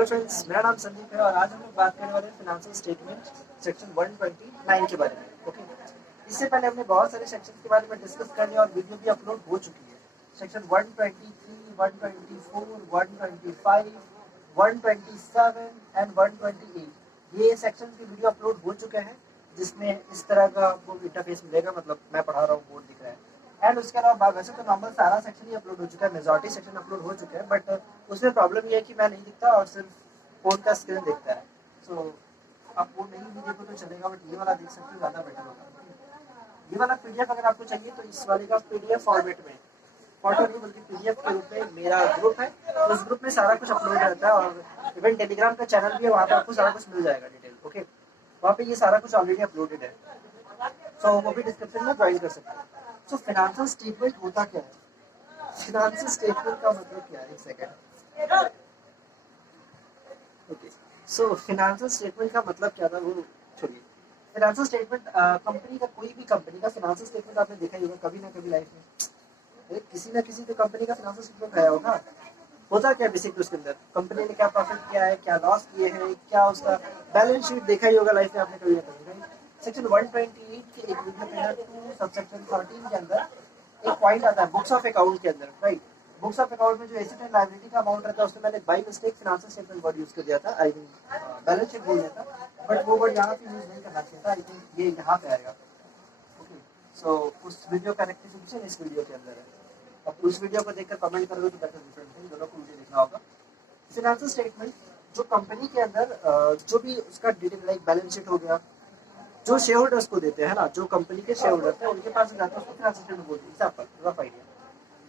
Hello friends, मेरा नाम संदीप है और आज हम लोग बात करने वाले हैं फाइनेंशियल स्टेटमेंट सेक्शन 129 के बारे में। ओके, इससे पहले हमने बहुत सारे सेक्शन के बारे में डिस्कस कर लिया और वीडियो भी अपलोड हो चुकी है। सेक्शन 123, 124, 125, 127 एंड 128 ये सेक्शन की वीडियो अपलोड हो चुके हैं, जिसमें इस तरह का आपको इंटरफेस मिलेगा। मतलब मैं पढ़ा रहा हूँ, बोर्ड दिख रहा है। एंड उसके अलावा वैसे तो नॉर्मल सारा सेक्शन ही अपलोड हो चुका है, मेजॉरिटी सेक्शन अपलोड हो चुके हैं, बट उसमें प्रॉब्लम ये है कि मैं नहीं दिखता और सिर्फ कोड का स्क्रीन दिखता है। सो आप वो नहीं भी देखो तो चलेगा, बट ये वाला देख सकते हो, ज़्यादा बेटर होगा। ये वाला पीडीएफ अगर आपको चाहिए तो इस वाले का पीडीएफ फॉर्मेट में, फोटो नहीं बल्कि पीडीएफ के रूप में मेरा ग्रुप है, तो उस ग्रुप में सारा कुछ अपलोड रहता है और इवन टेलीग्राम का चैनल भी है, वहाँ पे आपको सारा कुछ मिल जाएगा डिटेल। ओके, वहाँ पे ये सारा कुछ ऑलरेडी अपलोडेड है, सो वो भी डिस्क्रिप्शन में ज्वाइन कर सकते हैं। सो फाइनेंशियल स्टेटमेंट होता क्या है? फाइनेंशियल स्टेटमेंट का मतलब क्या है? एक second. Okay, so financial statement का मतलब क्या था वो छोड़िए। फाइनेंशियल स्टेटमेंट कंपनी का, कोई भी कंपनी का फाइनेंशियल स्टेटमेंट आपने देखा ही होगा कभी ना कभी लाइफ में। अरे किसी ना किसी तो कंपनी का फाइनेंशियल स्टेटमेंट आया होगा। होता क्या बेसिकली उसके अंदर कंपनी ने क्या प्रॉफिट किया है, क्या लॉस किए हैं, क्या उसका बैलेंस शीट देखा ही होगा लाइफ में आपने कभी ना कभी। सेक्शन 128 के एक सबसेक्शन 13 के अंदर एक पॉइंट आता है बुक्स ऑफ अकाउंट के अंदर, राइट। बुक्स ऑफ अकाउंट में जो एसेट एंड लायबिलिटी का अमाउंट रहता है, उसमें मैंने by mistake financial statement word use कर दिया था, आई थिंक बैलेंस शीट बोल दिया था, बट वो वर्ड यहाँ पे यूज नहीं करना चाहिए था। आई थिंक ये यहाँ पे आएगा। ओके, सो उस वीडियो का रेक्टिफिकेशन इस वीडियो के अंदर है। अब उस वीडियो को देखकर कमेंट करोगे तो दैट इज डिफरेंट थिंग, दोनों को मुझे देखना होगा। फाइनेंशियल स्टेटमेंट जो कंपनी के अंदर जो भी उसका डिटेल लाइक बैलेंस शीट हो गया, जो शेयर होल्डर्स को देते हैं ना, जो कंपनी के शेयर होल्डर है उनके पास जाता है, उसको फाइनेंशियल स्टेटमेंट बोलते हैं। Example rough idea.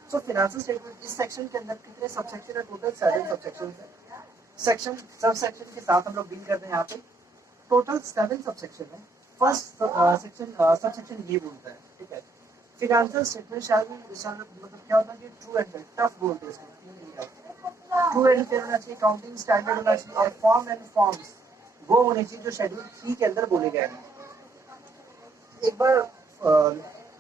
So financial statement इस सेक्शन के अंदर कितने सबसेक्शन है? टोटल 7 सबसेक्शन है। सेक्शन सब सेक्शन के साथ हम लोग डील करते हैं यहाँ पे। टोटल 7 सबसेक्शन है। फर्स्ट सेक्शन सबसेक्शन ये बोलता है, ठीक है, फाइनेंशियल स्टेटमेंट शैल मतलब क्या होता है कि ट्रू एंड फेयर, टफ बोलते हैं इसको। ट्रू एंड फेयर होना चाहिए, काउंटिंग स्टैंडर्ड होना चाहिए और फॉर्म एंड फॉर्म्स वो होने चाहिए जो शेड्यूल 3 के अंदर बोले गए हैं। एक बार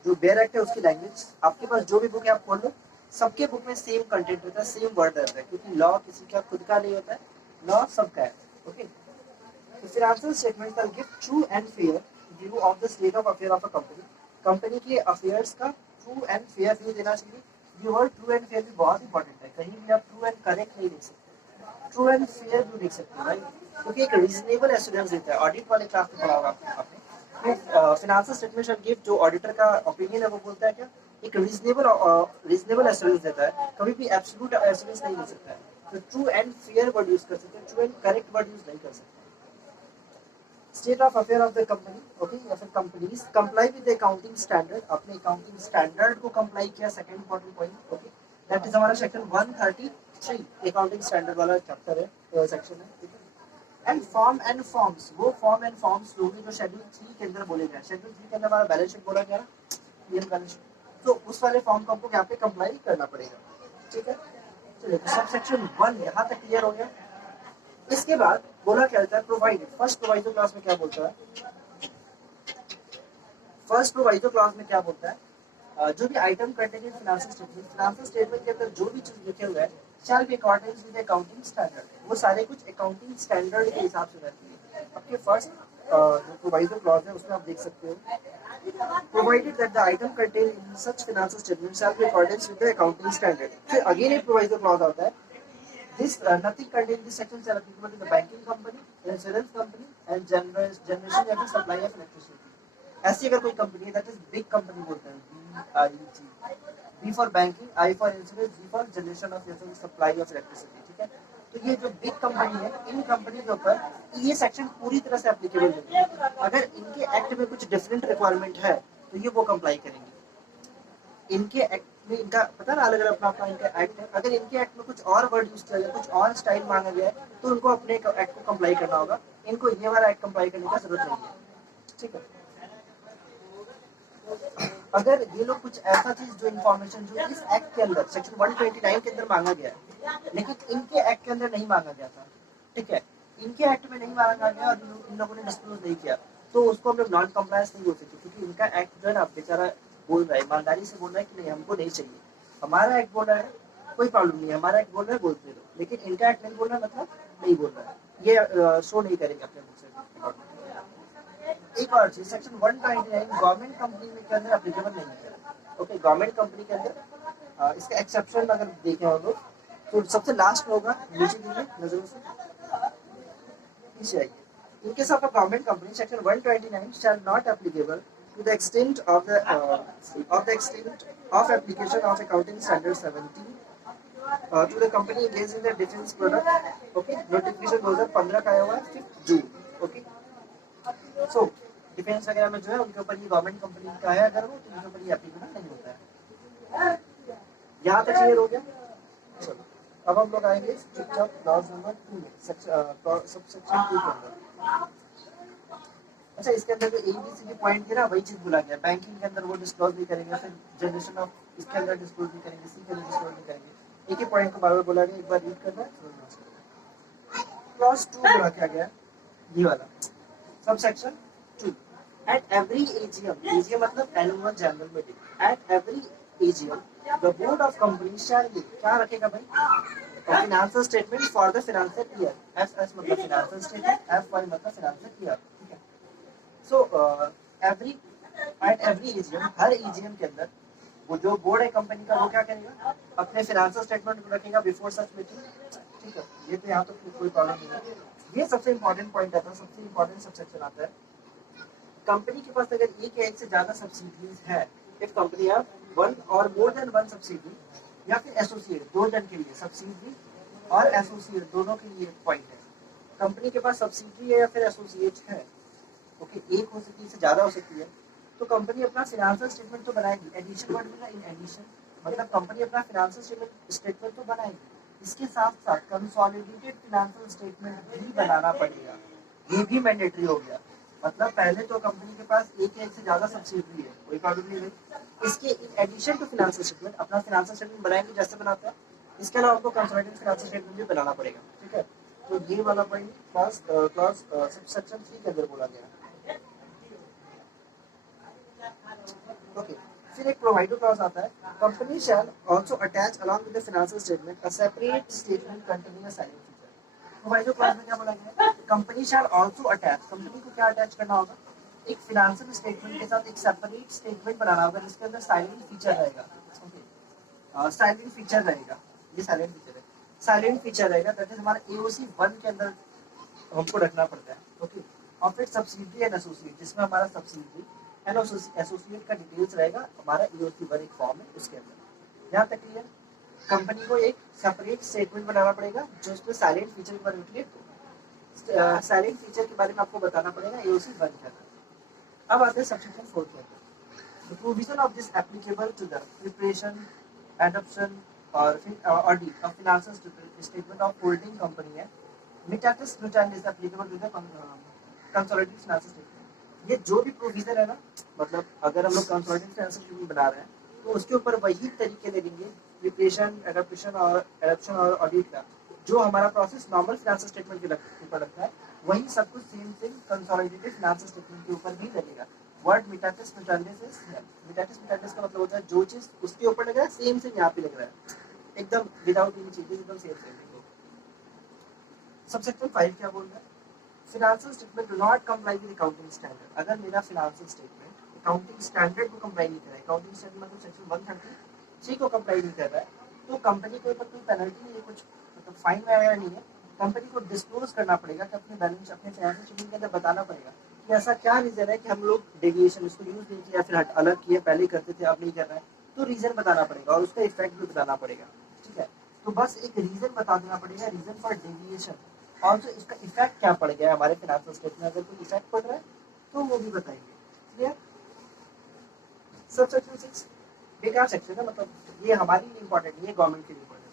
जो बेयर एक्ट है उसकी लैंग्वेज आपके पास जो भी बुक है आप खोल लो, सबके बुक में सेम कंटेंट रहता है, सेम वर्ड रहता है, क्योंकि लॉ किसी का खुद का नहीं होता है, लॉ सबका है। ओके, तो फाइनेंशियल स्टेटमेंट का give true and fair view of the state of affair of a company. Company के अफेयर्स का ट्रू एंड फेयर व्यू देना चाहिए। ये वर्ड ट्रू एंड फेयर भी बहुत इंपॉर्टेंट है, कहीं भी आप ट्रू एंड करेक्ट नहीं लिख सकते, ट्रू एंड फेयर व्यू लिख सकते हैं भाई, क्योंकि एक रीजनेबल एश्योरेंस देता है। ऑडिट वाले क्लास में पढ़ा होगा आपने। फाइनेंशियल स्टेटमेंट शैल गिव, जो ऑडिटर का ओपिनियन है वो बोलता है क्या, एक रीजनेबल एश्योरेंस देता है, कभी भी एब्सोल्यूट एश्योरेंस नहीं मिल सकता है। तो true and fair word use कर सकते हैं, true and correct word use नहीं कर सकते। State of affair of the company, okay, या फिर companies comply with the accounting standard, अपने अकाउंटिंग स्टैंडर्ड को कंप्लाई किया, second important point. Okay, that is हमारा सेक्शन 133 अकाउंटिंग स्टैंडर्ड वाला चैप्टर है, सेक्शन है, ठीक है। एंड फॉर्म एंड फॉर्म्स, वो फॉर्म एंड फॉर्म्स होंगे जो शेड्यूल 3 के अंदर बोले गए। शेड्यूल 3 के अंदर हमारा बैलेंस शीट बोला गया ना, पीएल बैलेंस शीट, तो उस वाले फॉर्म को आपको यहाँ पे कंप्लाई करना पड़ेगा, ठीक है। चलिए, तो सब सेक्शन 1 यहाँ तक क्लियर हो गया। इसके बाद बोला क्या जाता है, प्रोवाइडेड। फर्स्ट प्रोवाइडर क्लास में क्या बोलता है? फर्स्ट प्रोवाइडर क्लास में क्या बोलता है? जो भी atom contain in financial statement, financial statement के अंदर जो भी चीज लिखे हुए है shall be according with accounting standard, वो सारे कुछ अकाउंटिंग स्टैंडर्ड के हिसाब से रहती है। आपके फर्स्ट जो प्रोवाइडर क्लॉज है उसमें आप देख सकते हो, provided that the atom contain in such financial statement shall be according with the accounting standard. फिर अगेन एक प्रोवाइडर क्लॉज आता है, this nothing contained in this section shall applicable to the banking company, insurance company and generation या फिर supply of electricity। ऐसी अगर कोई company है, दैट इज बिग कंपनी बोलते हैं, B for banking, I for insurance, G for generation of supply of electricity, ठीक है। तो ये जो बिग कंपनी है, इन कंपनी के ऊपर ये सेक्शन पूरी तरह से एप्लीकेबल नहीं है। अगर इनके एक्ट में कुछ डिफरेंट रिक्वायरमेंट है तो ये वो कंप्लाई करेंगे। इनके एक्ट में, इनका पता ना अलग अलग अपना अपना इनका एक्ट है, अगर इनके एक्ट में कुछ और वर्ड यूज किया जाए, कुछ और स्टाइल मांगा गया है, तो उनको अपने एक्ट को कंप्लाई करना होगा। इनको ये वाला एक्ट कंप्लाई करने की जरूरत नहीं है, ठीक है। अगर ये लोग कुछ ऐसा चीज जो इन्फॉर्मेशन जो इस एक्ट के अंदर सेक्शन 129 के अंदर मांगा गया है, लेकिन इनके एक्ट के अंदर नहीं मांगा गया था, ठीक है, इनके एक्ट में नहीं मांगा गया और इन लोगों ने डिस्क्लोज नहीं किया, तो उसको हम लोग नॉन कंप्लायंस नहीं बोल सकते, क्योंकि इनका एक्ट जो है ना बेचारा बोल रहा है, ईमानदारी से बोल रहा है कि नहीं हमको नहीं चाहिए, हमारा एक्ट बोल रहा है कोई प्रॉब्लम नहीं है, हमारा एक्ट बोल रहा है बोलते रहो। लेकिन इंटैक्ट नहीं बोल रहा मतलब नहीं बोल रहा है, ये शो नहीं करेंगे अपने बुक से। एक और चीज सेक्शन 129 गवर्नमेंट कंपनी में के अंदर एप्लीकेबल नहीं है। ओके, गवर्नमेंट कंपनी के अंदर इसका एक्सेप्शन अगर देखें हम लोग तो सबसे लास्ट में होगा, नीचे दीजिए नजरों से नीचे आइए। In case of a government company, Section 129 shall not applicable to the extent of application of accounting standard 17 to the company engaged in the defense product. Okay, notification 2015 का आया हुआ है 5 जून। ओके, सो डिफेंस वगैरह में जो है उनके ऊपर ये गवर्नमेंट कंपनी का है, अगर वो तो उनके ऊपर ये एप्लीकेबल नहीं होता है। यहाँ तक क्लियर हो गया। चलो अब हम लोग आएंगे चुपचाप क्लॉज नंबर 2 में, सबसेक्शन 2 के अंदर। अच्छा, इसके अंदर जो एबीसीडी पॉइंट थे ना वही चीज भुला गया। बैंकिंग के अंदर वो डिस्क्लोज नहीं करेंगे, फिर जनरेशन ऑफ इसके अंदर डिस्क्लोज नहीं करेंगे, सी के अंदर डिस्क्लोज नहीं करेंगे। एक ही पॉइंट को बार बार बोला गया, एक बार रीड करना है। क्लॉज 2 बोला क्या गया, ये वाला subsection 2 at every AGM, AGM मतलब annual general meeting, at every AGM the board of company shall क्या रखेगा भाई, financial statement for the financial year. S मतलब फाइनेंशियल स्टेटमेंट, एफ वाई मतलब फाइनेंशियल ईयर। ठीक है, so every at every AGM, हर AGM के अंदर वो जो बोर्ड है कंपनी का वो क्या करेगा, अपने फाइनेंशियल स्टेटमेंट को रखेगा बिफोर सच मीटिंग। ठीक है, ये तो यहाँ तो कोई प्रॉब्लम नहीं है। ये सबसे इंपॉर्टेंट पॉइंट आता है, सबसे इंपॉर्टेंट सबसेक्शन आता है। कंपनी के पास अगर एक या एक से ज्यादा सब्सिडीज है, इफ कंपनी हैव वन और मोर देन वन सब्सिडी, या फिर एसोसिएट, दो जन के लिए सब्सिडी और एसोसिएट दोनों के लिए पॉइंट है। कंपनी के पास सब्सिडी है या फिर एसोसिएट है, ओके, एक हो सकती है, इससे ज्यादा हो सकती है, तो कंपनी अपना फाइनेंशियल स्टेटमेंट तो बनाएगी। एडिशन वर्ड मिला, इन एडिशन मतलब कंपनी अपना फाइनेंशियल स्टेटमेंट तो बनाएगी, इसके साथ साथ कंसोलिडेटेड फाइनेंशियल स्टेटमेंट भी बनाना पड़ेगा। ये भी मैंडेटरी हो गया। मतलब पहले तो कंपनी के पास एक या एक से ज्यादा सब्सिडरी है, कोई प्रॉब्लम नहीं है। इसके in addition to financial statement अपना फाइनेंशियल स्टेटमेंट बनाएंगे जैसे बनाता है, इसके अलावा आपको कंसोलिडेटेड फाइनेंशियल स्टेटमेंट भी बनाना पड़ेगा। ठीक है, तो ये वाला पॉइंट क्लास सबसेक्शन 3 के अंदर बोला गया। ओके, फिर एक प्रोवाइडर क्लॉज आता है, company shall also attach along with the financial statement a separate statement containing a silent feature. Provider clause में क्या बोला गया है, company shall also attach, company को क्या अटैच करना होगा, एक फाइनेंशियल स्टेटमेंट के साथ एक सेपरेट स्टेटमेंट बनाना होगा जिसके अंदर साइलेंट फीचर रहेगा। ओके, साइलेंट फीचर रहेगा, ये साइलेंट फीचर है, साइलेंट फीचर रहेगा, दैट इज हमारा एओसी 1 के अंदर हमको रखना पड़ता है। ओके, और फिर सब्सिडी एंड एसोसिएट, जिसमें हमारा सब्सिडी एंड एसोसिएट का डिटेल्स रहेगा, हमारा ईओसी 1 एक फॉर्म है उसके अंदर। यहाँ तक क्लियर। कंपनी को एक सेपरेट स्टेटमेंट बनाना पड़ेगा जो उसमें साइलेंट फीचर के बारे में क्लियर, साइलेंट फीचर के बारे में आपको बताना पड़ेगा ईओसी 1 के अंदर। अब आते हैं सबसेक्शन 4 के अंदर। The provision of this applicable to the preparation, adoption और फिर audit of financial statement of holding company है। Mutatis mutandis applicable to the consolidated financial statement। ये जो भी प्रोविजन है ना, मतलब अगर हम लोग कंसोलिडेटेड फाइनेंशियल स्टेटमेंट बना रहे हैं तो उसके ऊपर वही तरीके लगेंगे, प्रिपरेशन, एडॉप्शन और ऑडिट का जो हमारा प्रोसेस नॉर्मल फाइनेंशियल स्टेटमेंट के ऊपर लगता है, वही सब कुछ सेम कंसोलिडेटेड फाइनेंशियल स्टेटमेंट के ऊपर भी लगेगा। वर्ड मिटाटिस मिटांडिस है, मिटाटिस मिटांडिस का मतलब होता है जो चीज उसके ऊपर लग रहा है सेम सेम यहाँ पे लग रहा है, एकदम विदाउट एनी चेंजेस, एकदम सेम सेम। सबसेक्शन 5 क्या बोल रहा है, financial statement do not comply with accounting standard. अगर मेरा फाइनेंशियल स्टेटमेंट अकाउंटिंग स्टैंडर्ड को कंप्लाई नहीं कर रहा है, अकाउंटिंग स्टैंडर्ड मतलब सेक्शन 133 को कंप्लाई नहीं कर रहा है, तो कंपनी के ऊपर कोई पेनल्टी नहीं है, कुछ मतलब फाइन वगैरह नहीं है। कंपनी को डिस्क्लोज करना पड़ेगा कि अपने बैलेंस, अपने फाइनेंशियल स्टेटमेंट के अंदर बताना पड़ेगा कि ऐसा क्या रीजन है कि हम लोग डेविएशन इसको यूज नहीं किया, फिर अलग किया, पहले करते थे अब नहीं कर रहा है, तो रीजन बताना पड़ेगा और उसका इफेक्ट भी बताना पड़ेगा। ठीक है, तो बस एक रीजन बता देना पड़ेगा, रीजन फॉर डेविएशन, और जो इसका इफेक्ट क्या पड़ गया है हमारे फाइनेंशियल स्टेटमेंट में, अगर कोई इफेक्ट पड़ रहा है तो वो भी बताएंगे। क्लियर। सबसेक्शन 6 बेकार सेक्शन है, मतलब ये हमारे लिए इंपॉर्टेंट नहीं है, गवर्नमेंट के लिए इंपॉर्टेंट है।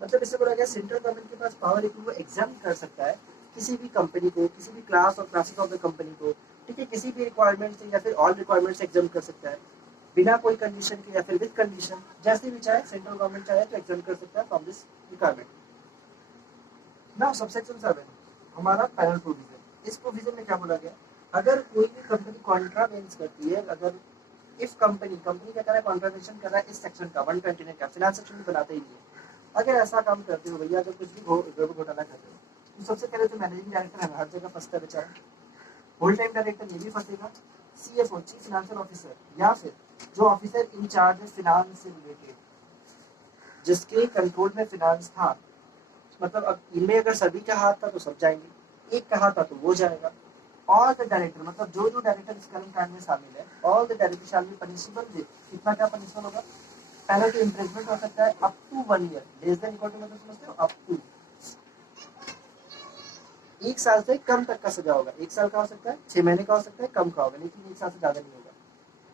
मतलब इससे बोला गया सेंट्रल गवर्नमेंट के पास पावर है कि वो एग्जाम कर सकता है किसी भी कंपनी को, किसी भी क्लास और क्लासेस ऑफ द कंपनी को, ठीक है, किसी भी रिक्वायरमेंट से या फिर ऑल रिक्वायरमेंट से एग्जाम कर सकता है बिना कोई कंडीशन के या फिर विद कंडीशन, जैसे भी चाहे सेंट्रल गवर्नमेंट चाहे तो एग्जाम कर सकता है from this requirement. Now subsection 7 हमारा पैनल प्रोविजन। इस प्रोविजन में क्या बोला गया, अगर कोई भी कंपनी कॉन्ट्रावेंस करती है, अगर इफ कंपनी क्या कर रहा है, कॉन्ट्रावेंशन कर रहा है इस सेक्शन का 129 का, फिनांस सेक्शन में बनाता ही नहीं है, अगर ऐसा काम करते हो भैया, अगर कुछ भी गड़बड़ घोटाला करते हो, तो सबसे पहले तो मैनेजिंग डायरेक्टर है, हर जगह फंसता है बेचारा, होल टाइम डायरेक्टर ये भी फंसेगा, CFO चीफ फाइनेंशियल ऑफिसर, या फिर जो ऑफिसर इंचार्ज है फिनांस से रिलेटेड, जिसके कंट्रोल में फिनांस था, मतलब अब इनमें अगर सभी का हाथ था तो सब जाएंगे, एक का हाथ था तो वो जाएगा। ऑल द डायरेक्टर, मतलब जो जो डायरेक्टर इस कर्म कांड में शामिल है, all the director shall be punishable with, कितना क्या पनिशमेंट होगा, पहले तो इम्प्रिजमेंट हो सकता है up to 1 year, less than equal to मतलब समझते हो, अप टू 1 साल से कम तक का सजा होगा। 1 साल का हो सकता है, 6 महीने का हो सकता है, कम का होगा, लेकिन 1 साल से ज्यादा नहीं होगा।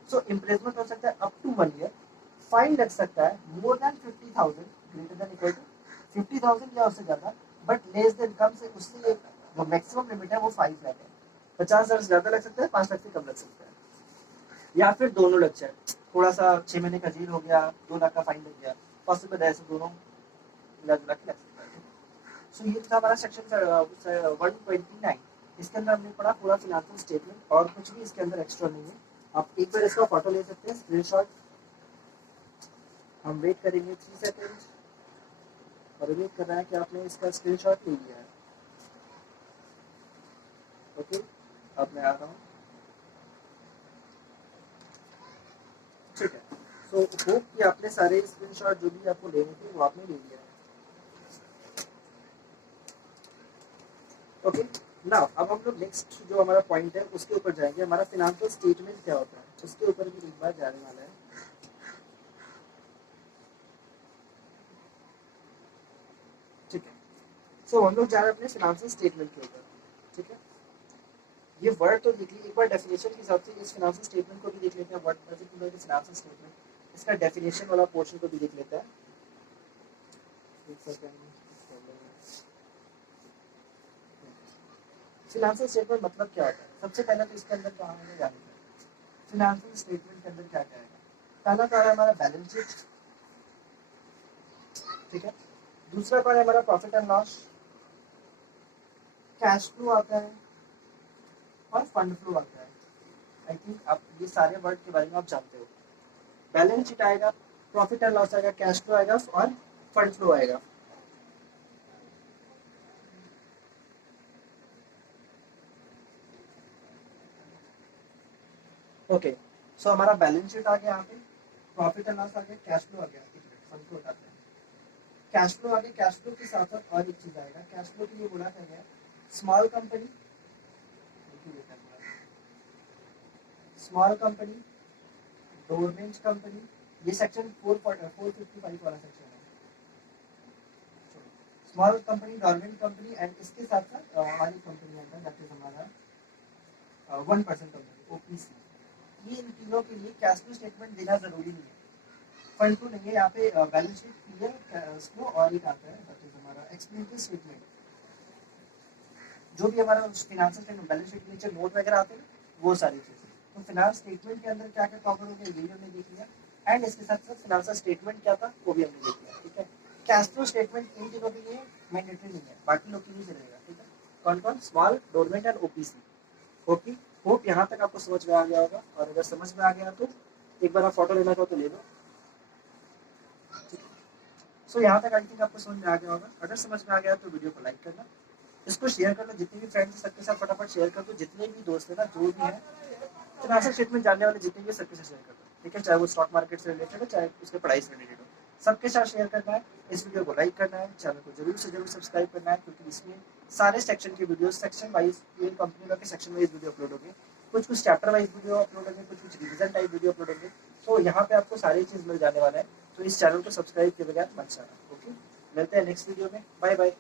सो इम्प्रिजमेंट हो सकता है अप टू 1 ईयर, फाइन लग सकता है more than 50,000, greater than equal to 50,000 या उससे ज्यादा, बट लेस देन, कम से उससे जो मैक्सिमम लिमिट है वो 5 लाख है। 50,000 से ज्यादा लग सकता है, 5 लाख से कम लग सकता है, या फिर दोनों लग जाए, थोड़ा सा 6 महीने का जेल हो गया, 2 लाख का फाइन लग गया, पॉसिबल है, ऐसे दोनों मिला जुला के लग सकता है। सो ये था हमारा सेक्शन 129। इसके अंदर हमने पढ़ा पूरा फिनेंशियल स्टेटमेंट, और कुछ भी इसके अंदर एक्स्ट्रा नहीं है। आप एक बार इसका फोटो ले सकते हैं, स्क्रीनशॉट। हम वेट करेंगे 3 सेकेंड, और उम्मीद कर रहा है कि आपने इसका स्क्रीनशॉट ले लिया है। ओके, अब मैं आ रहा हूँ, ठीक है। सो होप कि आपने सारे स्क्रीनशॉट जो भी आपको लेने थे वो आपने ले लिया है। ओके, नाउ अब हम लोग नेक्स्ट जो हमारा पॉइंट है उसके ऊपर जाएंगे, हमारा फिनेंशियल स्टेटमेंट क्या होता है उसके ऊपर भी एक बार जाने वाला है। ठीक है, सो हम लोग जा रहे हैं अपने फिनेंशियल स्टेटमेंट के ऊपर। ठीक है, ये वर्ड तो देख लीजिए एक बार डेफिनेशन के हिसाब से, इस फिनेंशियल स्टेटमेंट को भी देख लेते हैं, what does it mean financial statement. इसका डेफिनेशन वाला पोर्शन को भी देख लेते हैं। फिनेंशियल स्टेटमेंट मतलब क्या होता है, सबसे पहले तो इसके अंदर क्या हमें जानना है, फिनेंशियल स्टेटमेंट के अंदर क्या क्या है। पहला तो है हमारा बैलेंस शीट, ठीक है। दूसरा कौन है हमारा profit and loss, cash flow आता है, और फंड फ्लो आता है। आई थिंक आप ये सारे वर्ड के बारे में आप जानते हो। बैलेंस शीट आएगा, प्रॉफिट एंड लॉस आएगा, कैश फ्लो आएगा, और फंड फ्लो आएगा। ओके, सो हमारा बैलेंस शीट आ गया, यहाँ पे प्रॉफिट एंड लॉस आ गया, कैश फ्लो आ गया, फंड फ्लो आता है। कैश फ्लो आगे, कैश फ्लो के साथ साथ और एक चीज आएगा, कैश फ्लो के लिए बोला था गया small company, small company, dormant company, ये सेक्शन 455 वाला सेक्शन है। Small company, dormant company, and इसके साथ साथ हमारी कंपनी आता है दैट इज हमारा 1% कंपनी, OPC। ये इन तीनों के लिए कैश फ्लो स्टेटमेंट देना जरूरी नहीं है, फंड फ्लो नहीं है। यहाँ पे बैलेंस शीट क्लियर फ्लो, और एक आता है दैट इज हमारा एक्सपेंडिचर स्टेटमेंट। जो भी हमारा फिनेंशियल स्टेटमेंट बैलेंस शीट के नीचे नोट वगैरह आते हैं वो सारी चीजें, तो फिनांस स्टेटमेंट के अंदर क्या क्या कवर हो गया ये हमने देख लिया, एंड इसके साथ साथ फिनेंशियल स्टेटमेंट क्या था वो भी हमने देख लिया। ठीक है, कैश फ्लो स्टेटमेंट इन तीनों के लिए मैंडेटरी नहीं है, बाकी लोग के लिए चलेगा। ठीक है, कौन कौन, small, dormant and OPC। Okay, hope यहाँ तक आपको समझ में आ गया होगा, और अगर समझ में आ गया तो एक बार आप फोटो लेना चाहो तो ले लो। सो यहाँ तक आई थिंक आपको समझ में आ गया होगा। अगर समझ में आ गया तो वीडियो को लाइक करना, इसको शेयर कर लो, जितने भी फ्रेंड्स हैं सबके साथ फटाफट शेयर कर दो, जितने भी दोस्त है ना जो भी है फिनेंशियल स्टेटमेंट जानने वाले जितने भी सबके साथ शेयर कर दो। ठीक है, चाहे वो स्टॉक मार्केट से रिलेटेड हो, चाहे उसके पढ़ाई से रिलेटेड हो, सबके साथ शेयर करना है। इस वीडियो को लाइक करना है, चैनल को जरूर से जरूर सब्सक्राइब करना है, क्योंकि इसमें सारे सेक्शन के वीडियो सेक्शन वाइज, ये कंपनी के सेक्शन वाइज वीडियो अपलोड होंगे, कुछ कुछ चैप्टर वाइज वीडियो अपलोड होंगे, कुछ कुछ रिविजन टाइप वीडियो अपलोड होंगे। तो यहाँ पे आपको सारी चीज मिल जाने वाला है, तो इस चैनल को सब्सक्राइब के बगैर मत जाना। ओके, मिलते हैं नेक्स्ट वीडियो में, बाय बाय।